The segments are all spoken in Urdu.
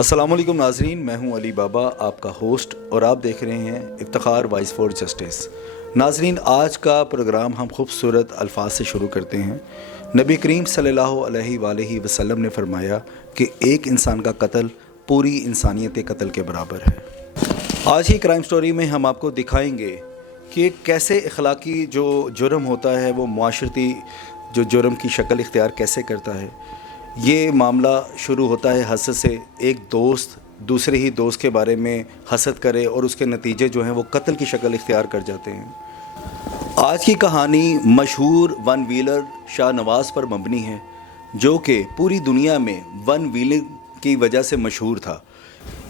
السلام علیکم ناظرین، میں ہوں علی بابا، آپ کا ہوسٹ، اور آپ دیکھ رہے ہیں افتخار وائس فار جسٹس۔ ناظرین، آج کا پروگرام ہم خوبصورت الفاظ سے شروع کرتے ہیں۔ نبی کریم صلی اللہ علیہ وآلہ وسلم نے فرمایا کہ ایک انسان کا قتل پوری انسانیت کے قتل کے برابر ہے۔ آج کی کرائم سٹوری میں ہم آپ کو دکھائیں گے کہ کیسے اخلاقی جو جرم ہوتا ہے وہ معاشرتی جو جرم کی شکل اختیار کیسے کرتا ہے۔ یہ معاملہ شروع ہوتا ہے حسد سے۔ ایک دوست دوسرے ہی دوست کے بارے میں حسد کرے اور اس کے نتیجے جو ہیں وہ قتل کی شکل اختیار کر جاتے ہیں۔ آج کی کہانی مشہور ون ویلر شاہ نواز پر مبنی ہے، جو کہ پوری دنیا میں ون ویلنگ کی وجہ سے مشہور تھا۔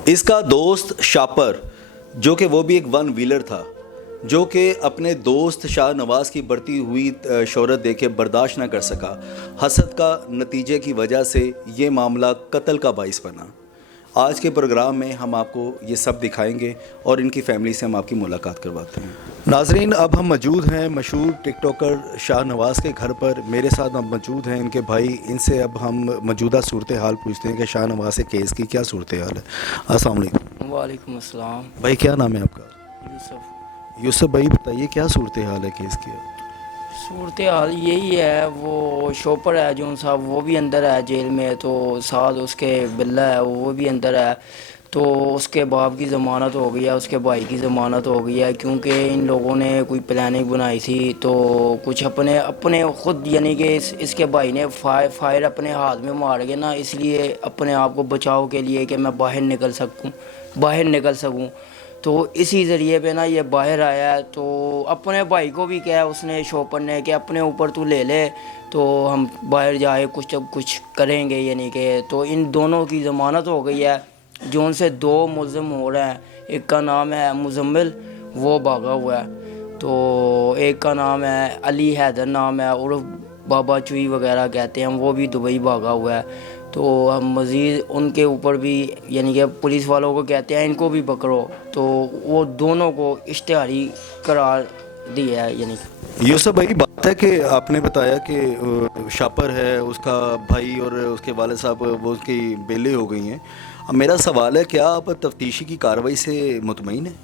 اس کا دوست شاپر، جو کہ وہ بھی ایک ون ویلر تھا، جو کہ اپنے دوست شاہ نواز کی بڑھتی ہوئی شہرت دیکھ کے برداشت نہ کر سکا۔ حسد کا نتیجے کی وجہ سے یہ معاملہ قتل کا باعث بنا۔ آج کے پروگرام میں ہم آپ کو یہ سب دکھائیں گے اور ان کی فیملی سے ہم آپ کی ملاقات کرواتے ہیں۔ ناظرین، اب ہم موجود ہیں مشہور ٹک ٹاکر شاہ نواز کے گھر پر۔ میرے ساتھ اب موجود ہیں ان کے بھائی۔ ان سے اب ہم موجودہ صورتحال پوچھتے ہیں کہ شاہ نواز کے کیس کی کیا صورتحال ہے۔ السلام علیکم۔ وعلیکم السلام۔ بھائی، کیا نام ہے آپ کا؟ یوسف بھائی بتائیے کیا صورتحال ہے کیس کی؟ صورتحال یہی ہے، وہ شوپر ہے جو صاحب، وہ بھی اندر ہے جیل میں، تو ساتھ اس کے بلہ ہے وہ بھی اندر ہے۔ تو اس کے باپ کی ضمانت ہو گئی ہے، اس کے بھائی کی ضمانت ہو گئی ہے، کیونکہ ان لوگوں نے کوئی پلاننگ بنائی تھی۔ تو کچھ اپنے خود، یعنی کہ اس کے بھائی نے فائر اپنے ہاتھ میں مار کے نا، اس لیے اپنے آپ کو بچاؤ کے لیے کہ میں باہر نکل سکوں تو اسی ذریعے پہ نا یہ باہر آیا ہے۔ تو اپنے بھائی کو بھی کہا اس نے، شوپر نے، کہ اپنے اوپر تو لے لے تو ہم باہر جائے کچھ کریں گے، یعنی کہ تو ان دونوں کی ضمانت ہو گئی ہے۔ جو ان سے دو ملزم ہو رہے ہیں، ایک کا نام ہے مزمل، وہ بھاگا ہوا ہے، تو ایک کا نام ہے علی حیدر نام ہے، اور بابا چوئی وغیرہ کہتے ہیں، وہ بھی دبئی بھاگا ہوا ہے۔ تو ہم مزید ان کے اوپر بھی، یعنی کہ پولیس والوں کو کہتے ہیں ان کو بھی پکڑو، تو وہ دونوں کو اشتہاری قرار دیا ہے۔ یعنی یوسف بھائی، بات ہے کہ آپ نے بتایا کہ شاپر ہے، اس کا بھائی اور اس کے والد صاحب، وہ اس کی بیلے ہو گئی ہیں۔ اب میرا سوال ہے، کیا آپ تفتیشی کی کارروائی سے مطمئن ہیں؟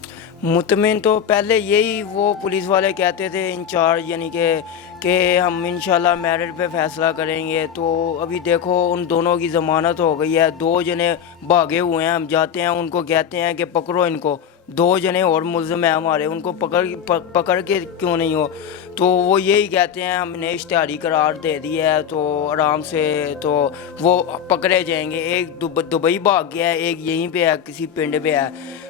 مطمئن تو پہلے یہی وہ پولیس والے کہتے تھے انچارج، یعنی کہ ہم انشاءاللہ میرٹ پہ فیصلہ کریں گے۔ تو ابھی دیکھو ان دونوں کی ضمانت ہو گئی ہے، دو جنے بھاگے ہوئے ہیں، ہم جاتے ہیں ان کو کہتے ہیں کہ پکڑو ان کو، دو جنے اور ملزم ہیں ہمارے، ان کو پکڑ کے کیوں نہیں ہو؟ تو وہ یہی کہتے ہیں ہم نے اشتہاری قرار دے دی ہے، تو آرام سے تو وہ پکڑے جائیں گے۔ ایک دبئی بھاگ گیا ہے، ایک یہیں پہ ہے، کسی پنڈ پہ ہے۔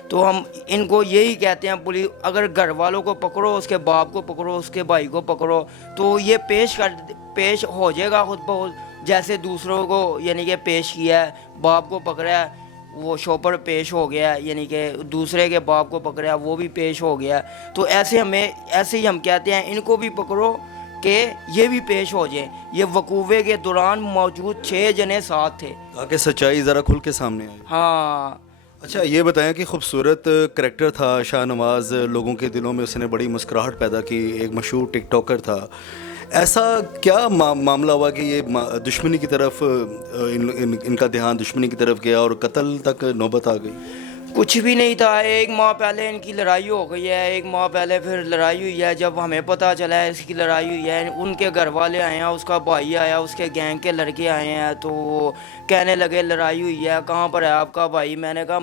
تو ہم ان کو یہی کہتے ہیں، پولیس اگر گھر والوں کو پکڑو، اس کے باپ کو پکڑو، اس کے بھائی کو پکڑو، تو یہ پیش ہو جائے گا خود بخود، جیسے دوسروں کو یعنی کہ پیش کیا ہے۔ باپ کو پکڑا ہے، وہ شوپر پیش ہو گیا ہے، یعنی کہ دوسرے کے باپ کو پکڑا ہے، وہ بھی پیش ہو گیا ہے۔ تو ایسے ہی ہم کہتے ہیں ان کو بھی پکڑو کہ یہ بھی پیش ہو جائیں۔ یہ وقوعے کے دوران موجود 6 جنے ساتھ تھے، تاکہ سچائی ذرا کھل کے سامنے آئے۔ ہاں۔ اچھا، یہ بتائیں کہ خوبصورت کریکٹر تھا شاہ نواز، لوگوں کے دلوں میں اس نے بڑی مسکراہٹ پیدا کی، ایک مشہور ٹک ٹاکر تھا۔ ایسا کیا معاملہ ہوا کہ یہ دشمنی کی طرف ان کا دھیان دشمنی کی طرف گیا اور قتل تک نوبت آ گئی؟ کچھ بھی نہیں تھا، 1 ماہ پہلے ان کی لڑائی ہو گئی ہے، 1 ماہ پہلے پھر لڑائی ہوئی ہے۔ جب ہمیں پتہ چلا ہے اس کی لڑائی ہوئی ہے، ان کے گھر والے آئے ہیں، اس کا بھائی آیا، اس کے گینگ کے لڑکے آئے ہیں، تو وہ کہنے لگے لڑائی ہوئی ہے، کہاں پر ہے آپ کا بھائی؟ میں نے کہا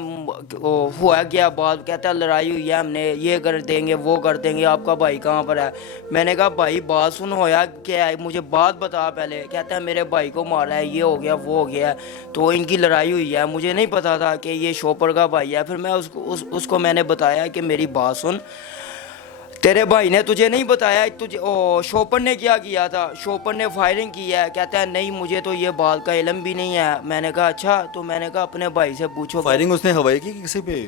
ہوا کیا بات؟ کہتا ہے لڑائی ہوئی ہے، ہم نے یہ کر دیں گے وہ کر دیں گے، آپ کا بھائی کہاں پر ہے؟ میں نے کہا بھائی بات سن، ہویا کیا ہے مجھے بات بتا پہلے۔ کہتا ہے میرے بھائی کو مارا ہے، یہ ہو گیا وہ ہو گیا، تو ان کی لڑائی ہوئی ہے۔ مجھے نہیں پتا تھا کہ یہ شوپر کا بھائی ہے۔ پھر میں اس کو میں نے بتایا کہ میری بات سن، تیرے بھائی نے تجھے نہیں بتایا شوپر نے کیا کیا تھا؟ شوپر نے فائرنگ کی ہے۔ کہتا ہے نہیں مجھے تو یہ بات کا علم بھی نہیں ہے۔ میں نے کہا اچھا، تو میں نے کہا اپنے بھائی سے پوچھو۔ فائرنگ اس نے ہوائی کی کسی پہ؟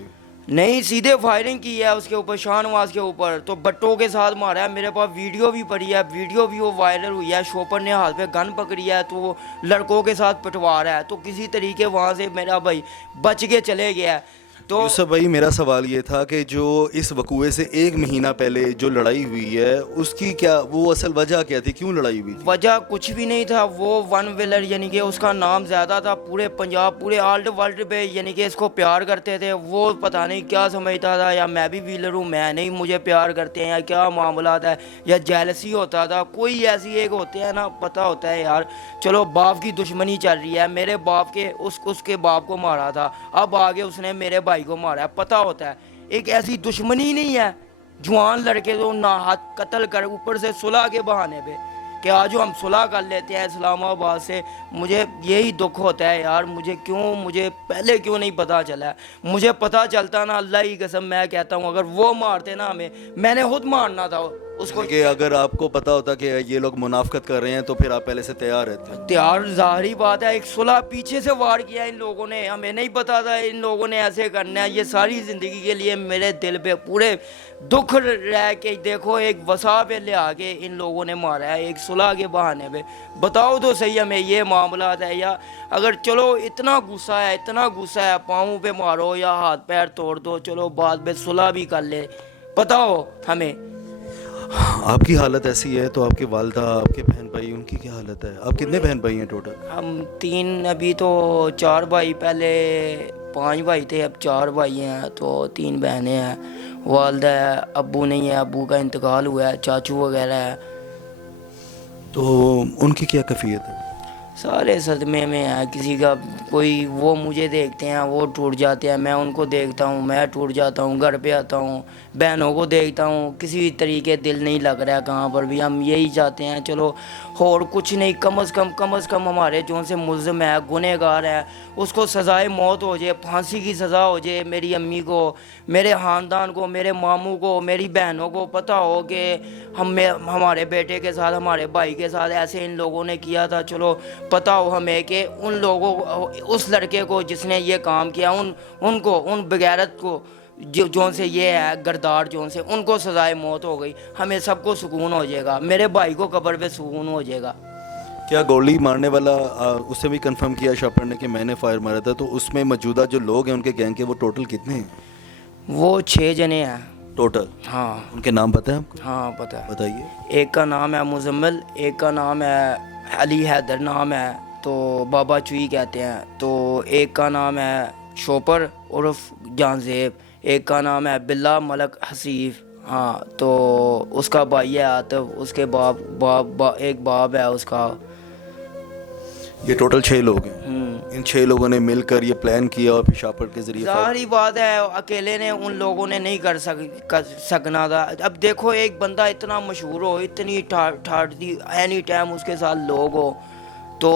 نہیں، سیدھے فائرنگ کی ہے اس کے اوپر، شاہ نواز کے اوپر، تو بٹوں کے ساتھ مارا ہے۔ میرے پاس ویڈیو بھی پڑی ہے، ویڈیو بھی وہ وائرل ہوئی ہے۔ شوپر نے ہاتھ پہ گن پکڑی ہے، تو وہ لڑکوں کے ساتھ پٹوا رہا ہے، تو کسی طریقے وہاں سے میرا بھائی بچ کے چلے گیا ہے۔ تو یوسف بھائی میرا سوال یہ تھا کہ جو اس وقوعے سے 1 مہینہ پہلے جو لڑائی ہوئی ہے اس کی کیا وہ اصل وجہ کیا تھی, کیوں لڑائی ہوئی تھی؟ وجہ کچھ بھی نہیں تھا. وہ ون ویلر یعنی کہ اس کا نام زیادہ تھا پورے پنجاب پورے آل ورلڈ پہ, یعنی کہ اس کو پیار کرتے تھے. وہ پتہ نہیں کیا سمجھتا تھا یا میں بھی ویلر ہوں, میں نہیں مجھے پیار کرتے ہیں یا کیا معاملات ہے, یا جیلسی ہوتا تھا. کوئی ایسی ایک ہوتے ہیں نا, پتہ ہوتا ہے یار چلو باپ کی دشمنی چل رہی ہے, میرے باپ کے اس کے باپ کو مارا تھا, اب آگے اس نے میرے بھائی کو مارا ہے. پتہ ہوتا ہے ایک ایسی دشمنی نہیں ہے. جوان لڑکے تو نہ ہاتھ قتل کر اوپر سے صلح کے بہانے پہ کہ آج ہم صلح کر لیتے ہیں اسلام آباد سے. مجھے یہی دکھ ہوتا ہے یار, مجھے پہلے کیوں نہیں پتہ چلا ہے. مجھے پتہ چلتا نا, اللہ کی قسم میں کہتا ہوں, اگر وہ مارتے نا ہمیں, میں نے خود مارنا تھا اس کو. کہ اگر آپ کو پتا ہوتا کہ یہ لوگ منافقت کر رہے ہیں تو پھر آپ پہلے سے تیار رہتے. تیار ظاہری بات ہے, ایک صلح پیچھے سے وار کیا ان لوگوں نے, ہمیں نہیں پتا تھا ان لوگوں نے ایسے کرنا ہے. یہ ساری زندگی کے لیے میرے دل پہ پورے دکھ رہ کے دیکھو ایک وسا پہ لے آ کے ان لوگوں نے مارا ہے ایک صلح کے بہانے پہ. بتاؤ تو صحیح ہمیں یہ معاملات ہے, یا اگر چلو اتنا غصہ ہے پاؤں پہ مارو یا ہاتھ پیر توڑ دو, چلو بعد میں صلح بھی کر لے. بتاؤ ہمیں. آپ کی حالت ایسی ہے تو آپ کی والدہ, آپ کے بہن بھائی, ان کی کیا حالت ہے؟ آپ کتنے بہن بھائی ہیں ٹوٹل؟ ہم 3, ابھی تو 4 بھائی, پہلے 5 بھائی تھے, اب 4 بھائی ہیں تو 3 بہنیں ہیں. والدہ ہے, ابو نہیں ہے, ابو کا انتقال ہوا ہے, چاچو وغیرہ ہے. تو ان کی کیا کیفیت ہے؟ سارے صدمے میں ہیں. کسی کا کوئی, وہ مجھے دیکھتے ہیں وہ ٹوٹ جاتے ہیں, میں ان کو دیکھتا ہوں میں ٹوٹ جاتا ہوں. گھر پہ آتا ہوں بہنوں کو دیکھتا ہوں, کسی طریقے دل نہیں لگ رہا ہے کہاں پر بھی. ہم یہی چاہتے ہیں چلو اور کچھ نہیں, کم از کم ہمارے جو سے ملزم ہے, گنہگار ہے, اس کو سزائے موت ہو جائے, پھانسی کی سزا ہو جائے. میری امی کو, میرے خاندان کو, میرے ماموں کو, میری بہنوں کو پتہ ہو کہ ہمارے بیٹے کے ساتھ, ہمارے بھائی کے ساتھ ایسے ان لوگوں نے کیا تھا. چلو پتہ ہو ہمیں کہ ان لوگوں, اس لڑکے کو جس نے یہ کام کیا, ان کو, ان بغیرت کو جون سے یہ ہے گردار جون سے, ان کو سزائے موت ہو گئی. ہمیں سب کو سکون ہو جائے گا, میرے بھائی کو قبر پہ سکون ہو جائے گا. کیا گولی مارنے والا اس سے بھی کنفرم کیا شاپر نے کہ میں نے فائر مارا تھا؟ تو اس میں موجودہ جو لوگ ہیں ان کے گینگ کے, وہ ٹوٹل کتنے ہیں؟ وہ 6 جنے ہیں ٹوٹل. ہاں. ان کے نام پتہ ہے آپ کو؟ ہاں پتہ ہے. بتائیے. ایک کا نام ہے مزمل, ایک کا نام ہے علی حیدر نام ہے تو بابا چوئی کہتے ہیں. تو ایک کا نام ہے شوپر عرف جان زیب, ایک کا نام ہے بلا ملک حسیف. ہاں تو اس کا بھائی ہے عاطف, اس کے ایک باب ہے اس کا. یہ ٹوٹل 6 لوگ ہیں. ان 6 لوگوں نے مل کر یہ پلان کیا اور پھر شاپر کے ذریعے. ظاہری بات ہے اکیلے نے ان لوگوں نے نہیں کر سکنا تھا. اب دیکھو ایک بندہ اتنا مشہور ہو, اتنی ٹھاٹتی اینی ٹائم اس کے ساتھ لوگ ہو, تو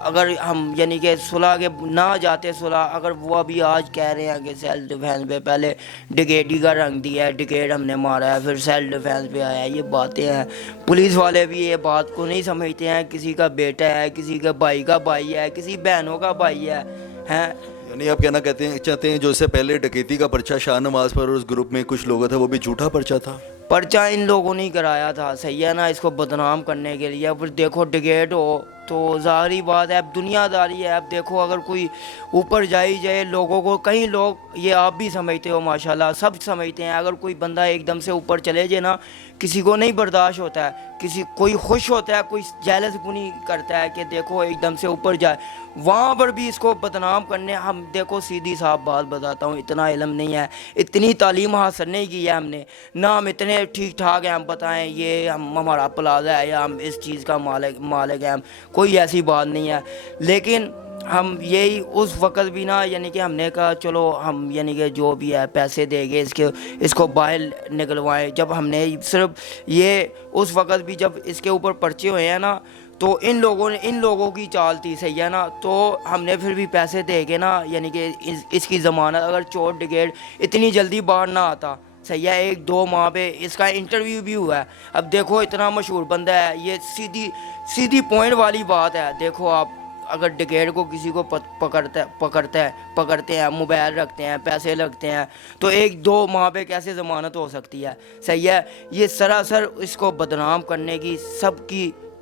اگر ہم یعنی کہ صلح کے نہ جاتے صلح, اگر وہ ابھی آج کہہ رہے ہیں کہ سیلف ڈیفینس پہ, پہلے ڈکیٹی کا رنگ دیا ہے, ڈکیٹ ہم نے مارا ہے, پھر سیلف ڈیفینس پہ آیا ہے. یہ باتیں ہیں, پولیس والے بھی یہ بات کو نہیں سمجھتے ہیں. کسی کا بیٹا ہے, کسی کا بھائی ہے, کسی بہنوں کا بھائی ہے. یعنی آپ کہنا چاہتے ہیں جو اس سے پہلے ڈکیتی کا پرچہ شاہ نواز پر اور اس گروپ میں کچھ لوگوں تھا, وہ بھی جھوٹا پرچہ تھا؟ پرچہ ان لوگوں نے کرایا تھا, صحیح ہے نا, اس کو بدنام کرنے کے لیے. پھر دیکھو ڈکیٹ ہو تو ظاہری بات ہے, اب دنیا داری ہے. اب دیکھو اگر کوئی اوپر جائے لوگوں کو, کئی لوگ, یہ آپ بھی سمجھتے ہو ماشاءاللہ, سب سمجھتے ہیں, اگر کوئی بندہ ایک دم سے اوپر چلے جائے نا, کسی کو نہیں برداشت ہوتا ہے. کوئی خوش ہوتا ہے, کوئی جیلس گنی کرتا ہے کہ دیکھو ایک دم سے اوپر جائے. وہاں پر بھی اس کو بدنام کرنے. ہم دیکھو سیدھی صاحب بات بتاتا ہوں, اتنا علم نہیں ہے, اتنی تعلیم حاصل نہیں کی ہے ہم نے, نہ ہم اتنے ٹھیک ٹھاک ہیں ہم بتائیں یہ ہمارا پلازا ہے یا ہم اس چیز کا مالک ہیں, کوئی ایسی بات نہیں ہے. لیکن ہم یہی اس وقت بھی نا, یعنی کہ ہم نے کہا چلو ہم یعنی کہ جو بھی ہے پیسے دے گے اس کو باہر نکلوائیں. جب ہم نے صرف یہ اس وقت بھی جب اس کے اوپر پرچے ہوئے ہیں نا, تو ان لوگوں کی چال تھی, صحیح ہے نا. تو ہم نے پھر بھی پیسے دے کے نا, یعنی کہ اس کی ضمانت, اگر چور ڈکیٹ اتنی جلدی باہر نہ آتا, صحیح ہے, 1-2 ماہ پہ اس کا انٹرویو بھی ہوا ہے. اب دیکھو اتنا مشہور بندہ ہے, یہ سیدھی پوائنٹ والی بات ہے. دیکھو آپ اگر ڈکیٹ کو کسی کو پکڑتے ہیں, موبائل رکھتے ہیں, پیسے لگتے ہیں, تو 1-2 ماہ پہ کیسے ضمانت ہو سکتی ہے؟ صحیح ہے. یہ سراسر اس کو بدنام کرنے کی سب کی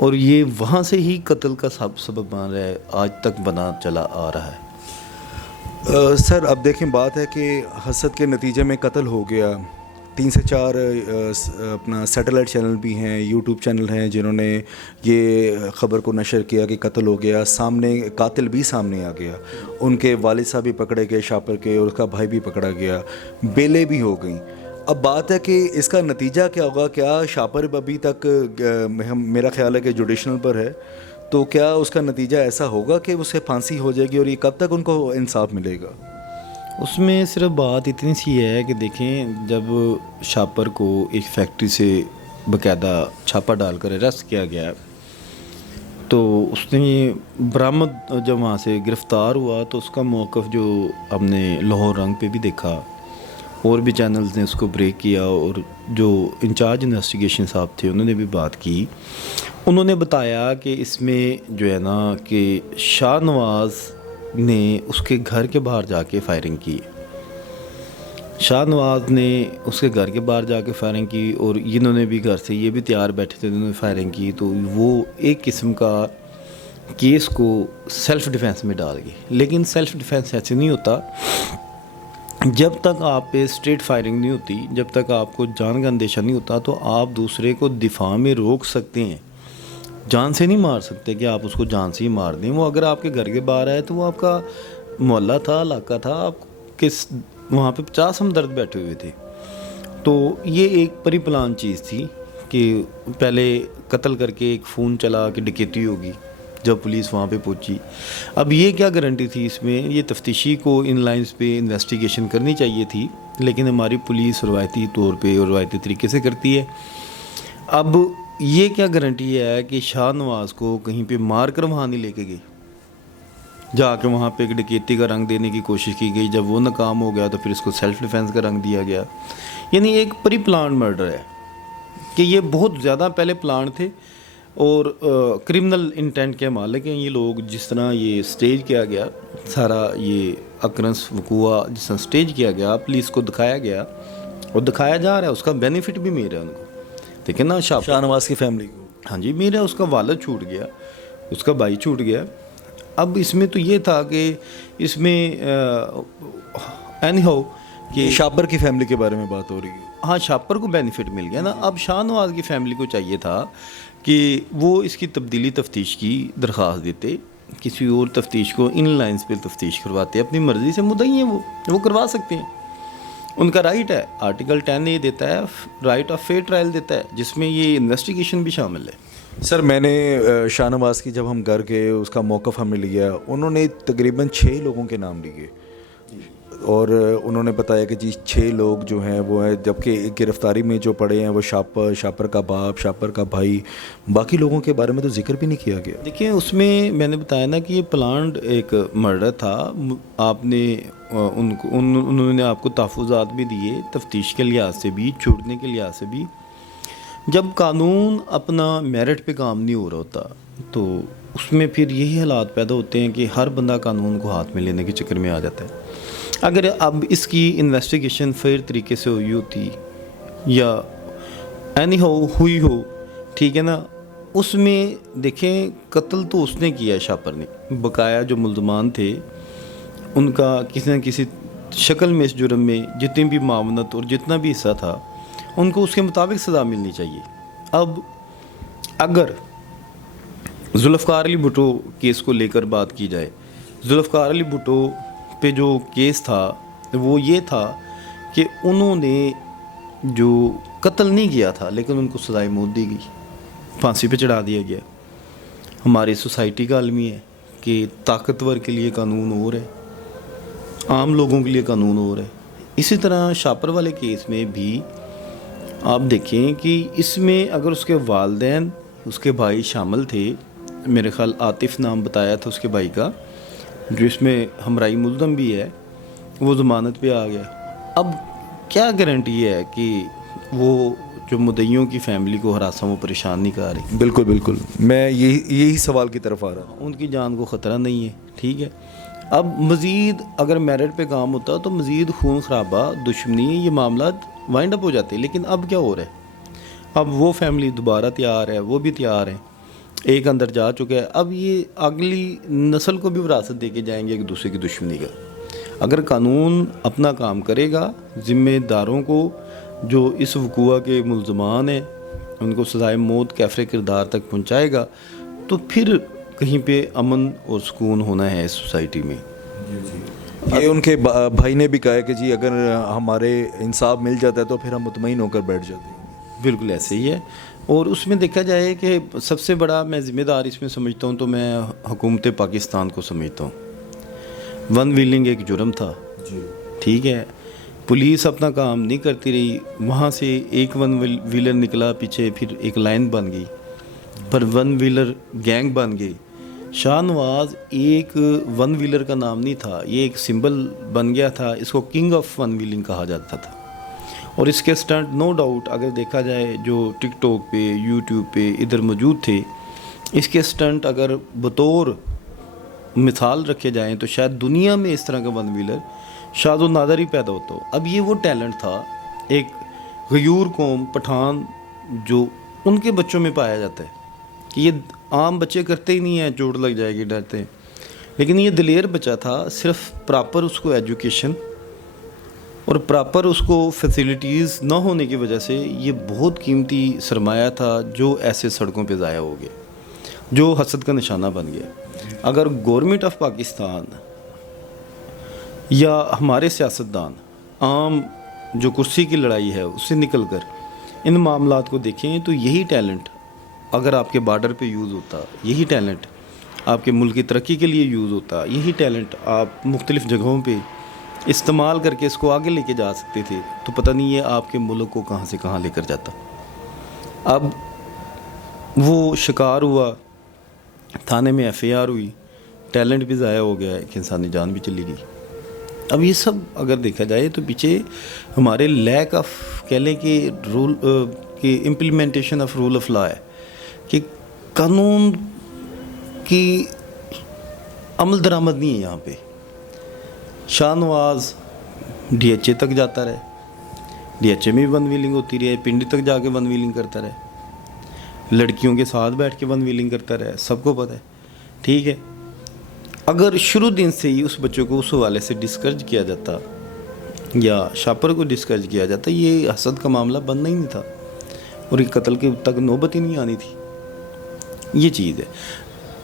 اور یہ وہاں سے ہی قتل کا سبب بن رہا ہے، آج تک بنا چلا آ رہا ہے۔ سر اب دیکھیں بات ہے کہ حسد کے نتیجے میں قتل ہو گیا، 3 سے 4 اپنا سیٹلائٹ چینل بھی ہیں، یوٹیوب چینل ہیں جنہوں نے یہ خبر کو نشر کیا کہ قتل ہو گیا، سامنے قاتل بھی سامنے آ گیا، ان کے والد صاحب بھی پکڑے گئے شاپر کے، اور اس کا بھائی بھی پکڑا گیا، بیلیں بھی ہو گئیں۔ اب بات ہے کہ اس کا نتیجہ کیا ہوگا؟ کیا شاپر ابھی تک میرا خیال ہے کہ جوڈیشنل پر ہے، تو کیا اس کا نتیجہ ایسا ہوگا کہ اسے پھانسی ہو جائے گی، اور یہ کب تک ان کو انصاف ملے گا؟ اس میں صرف بات اتنی سی ہے کہ دیکھیں، جب شاپر کو ایک فیکٹری سے باقاعدہ چھاپا ڈال کر اریسٹ کیا گیا، تو اس نے برآمد جب وہاں سے گرفتار ہوا تو اس کا موقف جو ہم نے لاہور رنگ پہ بھی دیکھا، اور بھی چینلز نے اس کو بریک کیا، اور جو انچارج انویسٹیگیشن صاحب تھے انہوں نے بھی بات کی، انہوں نے بتایا کہ اس میں جو ہے نا کہ شاہ نواز نے اس کے گھر کے باہر جا کے فائرنگ کی، شاہ نواز نے اس کے گھر کے باہر جا کے فائرنگ کی، اور انہوں نے بھی گھر سے یہ بھی تیار بیٹھے تھے، انہوں نے فائرنگ کی، تو وہ ایک قسم کا کیس کو سیلف ڈیفینس میں ڈال گئے۔ لیکن سیلف ڈیفینس ایسے نہیں ہوتا، جب تک آپ پہ اسٹریٹ فائرنگ نہیں ہوتی، جب تک آپ کو جان کا اندیشہ نہیں ہوتا، تو آپ دوسرے کو دفاع میں روک سکتے ہیں، جان سے نہیں مار سکتے کہ آپ اس کو جان سے ہی مار دیں۔ وہ اگر آپ کے گھر کے باہر آئے تو وہ آپ کا محلہ تھا، علاقہ تھا، آپ کس وہاں پہ 50 ہمدرد بیٹھے ہوئے تھے، تو یہ ایک پری پلان چیز تھی کہ پہلے قتل کر کے ایک فون چلا کہ ڈکیتی ہوگی جب پولیس وہاں پہ پہنچی۔ اب یہ کیا گارنٹی تھی اس میں؟ یہ تفتیشی کو ان لائنز پہ انویسٹیگیشن کرنی چاہیے تھی، لیکن ہماری پولیس روایتی طور پہ اور روایتی طریقے سے کرتی ہے۔ اب یہ کیا گارنٹی ہے کہ شاہ نواز کو کہیں پہ مار کر وہاں نہیں لے کے گئی، جا کے وہاں پہ ایک ڈکیتی کا رنگ دینے کی کوشش کی گئی، جب وہ ناکام ہو گیا تو پھر اس کو سیلف ڈیفینس کا رنگ دیا گیا۔ یعنی ایک پری پلان مرڈر ہے کہ یہ بہت زیادہ پہلے پلان تھے، اور کرمنل انٹینٹ کے مالک ہیں یہ لوگ۔ جس طرح یہ سٹیج کیا گیا، سارا یہ اکرنس وقوع جس طرح سٹیج کیا گیا، پولیس کو دکھایا گیا اور دکھایا جا رہا ہے، اس کا بینیفٹ بھی مل رہا ہے ان کو، دیکھیں نا شاہ نواز کی فیملی کو۔ ہاں جی، میرا اس کا والد چھوٹ گیا، اس کا بھائی چھوٹ گیا۔ اب اس میں تو یہ تھا کہ اس میں اینی ہاؤ کہ شاپر کی فیملی کے بارے میں بات ہو رہی ہے۔ ہاں، شاپر کو بینیفٹ مل گیا نا۔ اب شاہ نواز کی فیملی کو چاہیے تھا کہ وہ اس کی تبدیلی تفتیش کی درخواست دیتے، کسی اور تفتیش کو ان لائنز پہ تفتیش کرواتے، اپنی مرضی سے مدعی ہیں وہ کروا سکتے ہیں، ان کا رائٹ ہے۔ آرٹیکل 10 یہ دیتا ہے، رائٹ آف فیئر ٹرائل دیتا ہے، جس میں یہ انویسٹیگیشن بھی شامل ہے۔ سر میں نے شاہ نواز کی جب ہم گھر گئے، اس کا موقف ہمیں لیا، انہوں نے تقریباً 6 لوگوں کے نام لیے، اور انہوں نے بتایا کہ جی 6 لوگ جو ہیں وہ ہیں، جبکہ گرفتاری میں جو پڑے ہیں وہ شاپر کا باپ، شاپر کا بھائی، باقی لوگوں کے بارے میں تو ذکر بھی نہیں کیا گیا۔ دیکھیں، اس میں نے بتایا نا کہ یہ پلانڈ ایک مرڈر تھا۔ آپ نے انہوں نے آپ کو تحفظات بھی دیے، تفتیش کے لحاظ سے بھی، چھوڑنے کے لحاظ سے بھی۔ جب قانون اپنا میرٹ پہ کام نہیں ہو رہا ہوتا تو اس میں پھر یہی حالات پیدا ہوتے ہیں کہ ہر بندہ قانون کو ہاتھ میں لینے کے چکر میں آ جاتا ہے۔ اگر اب اس کی انویسٹیگیشن فیئر طریقے سے ہوئی ہوتی، یا اینی ہوئی ہو، ٹھیک ہے نا، اس میں دیکھیں قتل تو اس نے کیا ہے، شاپر نے، بقایا جو ملزمان تھے ان کا کسی نہ کسی شکل میں اس جرم میں جتنی بھی معاونت اور جتنا بھی حصہ تھا ان کو اس کے مطابق سزا ملنی چاہیے۔ اب اگر ذوالفقار علی بھٹو کیس کو لے کر بات کی جائے، ذوالفقار علی بھٹو پہ جو کیس تھا وہ یہ تھا کہ انہوں نے جو قتل نہیں کیا تھا لیکن ان کو سزائے موت دی گئی، پھانسی پہ چڑھا دیا گیا۔ ہماری سوسائٹی کا عالمی ہے کہ طاقتور کے لیے قانون اور ہے، عام لوگوں کے لیے قانون اور ہے۔ اسی طرح شاپر والے کیس میں بھی آپ دیکھیں کہ اس میں اگر اس کے والدین، اس کے بھائی شامل تھے، میرے خیال عاطف نام بتایا تھا اس کے بھائی کا، جو اس میں ہمرائی ملزم بھی ہے، وہ ضمانت پہ آ گیا۔ اب کیا گارنٹی ہے کہ وہ جو مدعیوں کی فیملی کو ہراساں وہ پریشان نہیں کر رہی؟ بالکل بالکل، میں یہی سوال کی طرف آ رہا ہوں۔ ان کی جان کو خطرہ نہیں ہے، ٹھیک ہے۔ اب مزید اگر میرٹ پہ کام ہوتا تو مزید خون خرابہ، دشمنی، یہ معاملات وائنڈ اپ ہو جاتے، لیکن اب کیا ہو رہا ہے؟ اب وہ فیملی دوبارہ تیار ہے، وہ بھی تیار ہیں، ایک اندر جا چکا ہے، اب یہ اگلی نسل کو بھی وراثت دے کے جائیں گے ایک دوسرے کی دشمنی کا۔ اگر قانون اپنا کام کرے گا، ذمہ داروں کو جو اس وقوع کے ملزمان ہیں ان کو سزائے موت کیفر کردار تک پہنچائے گا، تو پھر کہیں پہ امن اور سکون ہونا ہے اس سوسائٹی میں۔ یہ ان کے بھائی نے بھی کہا ہے کہ جی اگر ہمارے انصاف مل جاتا ہے تو پھر ہم مطمئن ہو کر بیٹھ جاتے ہیں۔ بالکل ایسے ہی ہے، اور اس میں دیکھا جائے کہ سب سے بڑا میں ذمہ دار اس میں سمجھتا ہوں تو میں حکومت پاکستان کو سمجھتا ہوں۔ ون ویلنگ ایک جرم تھا، ٹھیک ہے، پولیس اپنا کام نہیں کرتی رہی، وہاں سے ایک ون ویلر نکلا پیچھے، پھر ایک لائن بن گئی، پر ون ویلر گینگ بن گئی۔ شاہ نواز ایک ون ویلر کا نام نہیں تھا، یہ ایک سمبل بن گیا تھا، اس کو کنگ آف ون ویلنگ کہا جاتا تھا۔ اور اس کے سٹنٹ نو ڈاؤٹ اگر دیکھا جائے جو ٹک ٹاک پہ یوٹیوب پہ ادھر موجود تھے، اس کے سٹنٹ اگر بطور مثال رکھے جائیں تو شاید دنیا میں اس طرح کا ون ویلر شاذ و نادر ہی پیدا ہوتا ہو۔ اب یہ وہ ٹیلنٹ تھا، ایک غیور قوم پٹھان جو ان کے بچوں میں پایا جاتا ہے کہ یہ عام بچے کرتے ہی نہیں ہیں، چوٹ لگ جائے گی ڈرتے ہیں، لیکن یہ دلیر بچہ تھا، صرف پراپر اس کو ایجوکیشن اور پراپر اس کو فیسیلیٹیز نہ ہونے کی وجہ سے یہ بہت قیمتی سرمایہ تھا جو ایسے سڑکوں پہ ضائع ہو گیا، جو حسد کا نشانہ بن گیا۔ اگر گورنمنٹ آف پاکستان یا ہمارے سیاستدان عام جو کرسی کی لڑائی ہے اس سے نکل کر ان معاملات کو دیکھیں تو یہی ٹیلنٹ اگر آپ کے بارڈر پہ یوز ہوتا، یہی ٹیلنٹ آپ کے ملک کی ترقی کے لیے یوز ہوتا، یہی ٹیلنٹ آپ مختلف جگہوں پہ استعمال کر کے اس کو آگے لے کے جا سکتے تھے، تو پتہ نہیں یہ آپ کے ملک کو کہاں سے کہاں لے کر جاتا۔ اب وہ شکار ہوا، تھانے میں ایف اے آر ہوئی، ٹیلنٹ بھی ضائع ہو گیا، ایک انسانی جان بھی چلی گئی۔ اب یہ سب اگر دیکھا جائے تو پیچھے ہمارے لیک آف کہہ لیں کہ رول کی implementation of rule of law ہے کہ قانون کی عمل درآمد نہیں ہے یہاں پہ۔ Shah Nawaz D H A تک جاتا رہے، ڈی ایچ اے میں بھی ون ویلنگ ہوتی رہی، پنڈی تک جا کے ون ویلنگ کرتا رہے، لڑکیوں کے ساتھ بیٹھ کے ون ویلنگ کرتا رہے، سب کو پتہ ہے، ٹھیک ہے۔ اگر شروع دن سے ہی اس بچے کو اس حوالے سے ڈسکرج کیا جاتا یا شاپر کو ڈسکرج کیا جاتا، یہ حسد کا معاملہ بننا ہی نہیں تھا اور یہ قتل کے تک نوبت ہی نہیں آنی تھی۔ یہ چیز ہے۔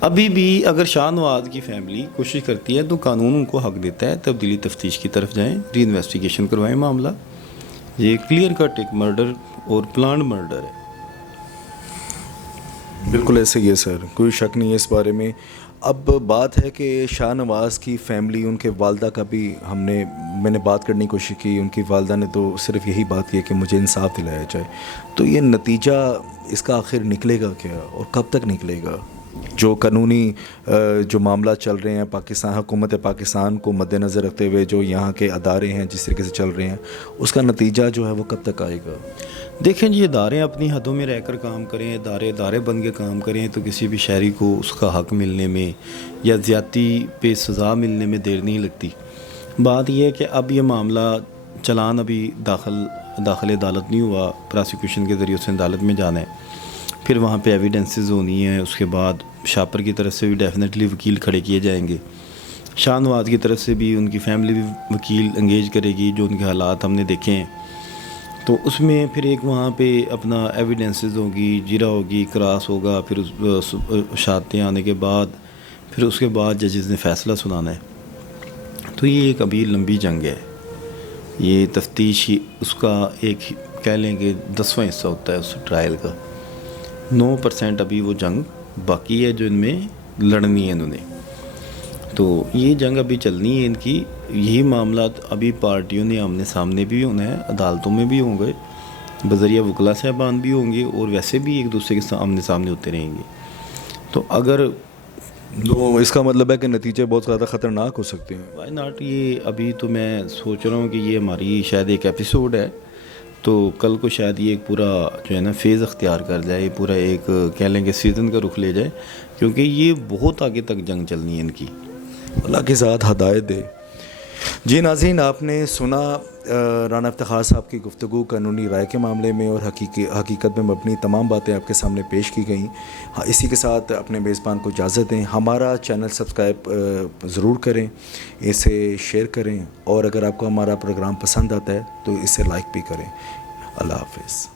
ابھی بھی اگر شاہ نواز کی فیملی کوشش کرتی ہے تو قانون ان کو حق دیتا ہے تبدیلی تفتیش کی طرف جائیں، ری انویسٹیگیشن کروائیں معاملہ۔ یہ کلیئر کٹ ایک مرڈر اور پلانڈ مرڈر ہے۔ بالکل ایسے ہی ہے سر، کوئی شک نہیں ہے اس بارے میں۔ اب بات ہے کہ شاہ نواز کی فیملی، ان کے والدہ کا بھی میں نے بات کرنے کی کوشش کی، ان کی والدہ نے تو صرف یہی بات کی کہ مجھے انصاف دلایا جائے۔ تو یہ نتیجہ اس کا آخر نکلے گا کیا اور کب تک نکلے گا؟ جو قانونی جو معاملات چل رہے ہیں پاکستان، حکومت پاکستان کو مد نظر رکھتے ہوئے جو یہاں کے ادارے ہیں جس طریقے سے چل رہے ہیں، اس کا نتیجہ جو ہے وہ کب تک آئے گا؟ دیکھیں جی، ادارے اپنی حدوں میں رہ کر کام کریں، ادارے بن کے کام کریں تو کسی بھی شہری کو اس کا حق ملنے میں یا زیادتی پہ سزا ملنے میں دیر نہیں لگتی۔ بات یہ ہے کہ اب یہ معاملہ چلان ابھی داخل عدالت نہیں ہوا، پراسیکیوشن کے ذریعے سے عدالت میں جانا ہے، پھر وہاں پہ ایویڈنسز ہونی ہیں، اس کے بعد شاپر کی طرف سے بھی ڈیفینیٹلی وکیل کھڑے کیے جائیں گے، شاہ نواز کی طرف سے بھی ان کی فیملی بھی وکیل انگیج کرے گی، جو ان کے حالات ہم نے دیکھے ہیں، تو اس میں پھر ایک وہاں پہ اپنا ایویڈنسز ہوگی، جرا ہوگی، کراس ہوگا، پھر شہادتیں آنے کے بعد پھر اس کے بعد ججز نے فیصلہ سنانا ہے۔ تو یہ ایک ابھی لمبی جنگ ہے، یہ تفتیش ہی اس کا ایک کہہ لیں کہ 10واں حصہ ہوتا ہے اس ٹرائل کا۔ 9% ابھی وہ جنگ باقی ہے جو ان میں لڑنی ہے انہوں نے، تو یہ جنگ ابھی چلنی ہے ان کی۔ یہی معاملات ابھی پارٹیوں نے آمنے سامنے بھی ہونا ہے، عدالتوں میں بھی ہوں گے، بذریعہ وکلا صاحبان بھی ہوں گے، اور ویسے بھی ایک دوسرے کے آمنے سامنے ہوتے رہیں گے۔ تو اگر تو اس کا مطلب ہے کہ نتیجے بہت زیادہ خطرناک ہو سکتے ہیں۔ وائی ناٹ، یہ ابھی تو میں سوچ رہا ہوں کہ یہ ہماری شاید ایک ایپیسوڈ ہے، تو کل کو شاید یہ ایک پورا جو ہے نا فیز اختیار کر جائے، یہ پورا ایک کہہ لیں کہ سیزن کا رخ لے جائے، کیونکہ یہ بہت آگے تک جنگ چلنی ہے ان کی۔ اللہ کے ذات ہدایت دے۔ جی ناظرین، آپ نے سنا رانا افتخار صاحب کی گفتگو قانونی رائے کے معاملے میں اور حقیقت میں مبنی تمام باتیں آپ کے سامنے پیش کی گئیں. اسی کے ساتھ اپنے میزبان کو اجازت دیں. ہمارا چینل سبسکرائب ضرور کریں, اسے شیئر کریں, اور اگر آپ کو ہمارا پروگرام پسند آتا ہے تو اسے لائک بھی کریں. اللہ حافظ.